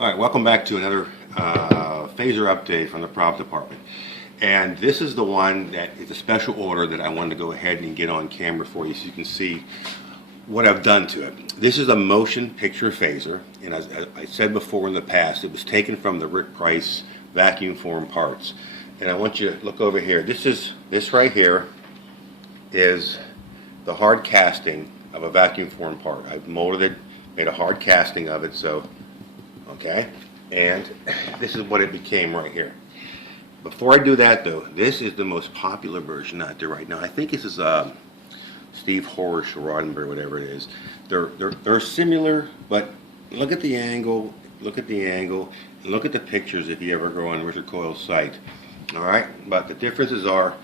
All right, welcome back to another phaser update from the prop department. And this is the one that is a special order that I wanted to go ahead and get on camera for you so you can see what I've done to it. This is a motion picture phaser, and as I said before in the past, it was taken from the Rick Price vacuum form parts. And I want you to look over here. This right here is the hard casting of a vacuum form part. I've molded it, made a hard casting of it, so okay, and this is what it became right here. Before I do that though, this is the most popular version out there right now. I think this is Steve Horsch or Roddenberry, whatever it is. They're similar, but look at the angle, and look at the pictures if you ever go on Richard Coyle's site. All right, but the differences are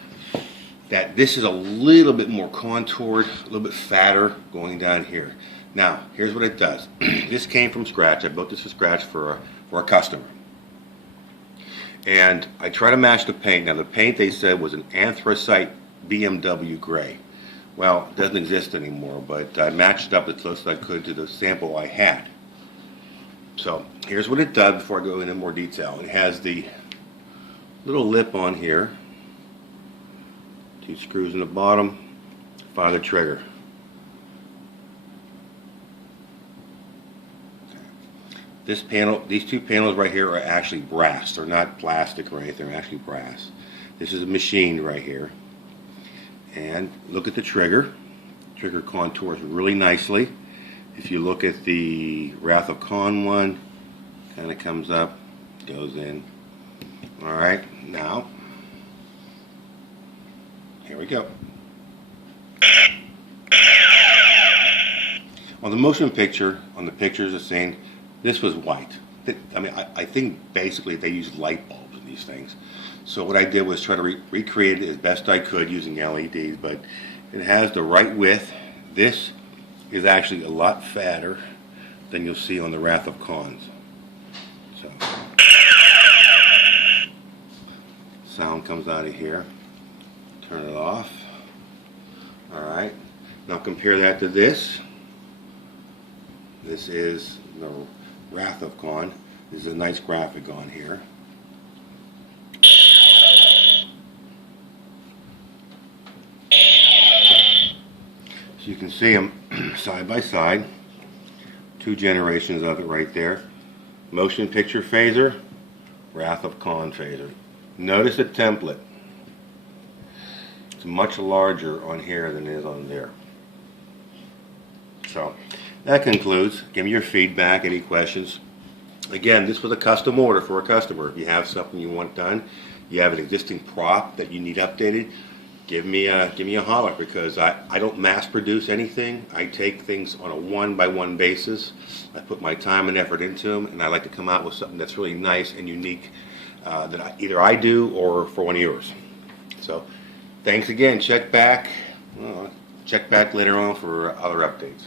that this is a little bit more contoured, a little bit fatter going down here. Now, here's what it does. This came from scratch. I built this from scratch for a customer. And I try to match the paint. Now, the paint they said was an anthracite BMW gray. Well, it doesn't exist anymore, but I matched it up as close as I could to the sample I had. So, here's what it does before I go into more detail. It has the little lip on here, 2 screws in the bottom, fire the trigger. This panel, these 2 panels right here are actually brass. They're not plastic or anything, they're actually brass. This is a machine right here. And look at the trigger. Trigger contours really nicely. If you look at the Wrath of Khan one, kind of comes up, goes in. Alright, now, here we go. On the motion picture, on the pictures it's saying this was white. I mean, I think basically they use light bulbs in these things. So what I did was try to recreate it as best I could using LEDs, but it has the right width. This is actually a lot fatter than you'll see on the Wrath of Khans. So, sound comes out of here. Turn it off. Alright, now compare that to this. This is the Wrath of Khan. There's a nice graphic on here. So you can see them side by side. 2 generations of it right there. Motion picture phaser, Wrath of Khan phaser. Notice the template. It's much larger on here than it is on there. So that concludes. Give me your feedback, any questions. Again, this was a custom order for a customer. If you have something you want done, you have an existing prop that you need updated, give me a holler, because I don't mass produce anything. I take things on a one-by-one basis. I put my time and effort into them, and I like to come out with something that's really nice and unique that either I do or for one of yours. So thanks again. Check back later on for other updates.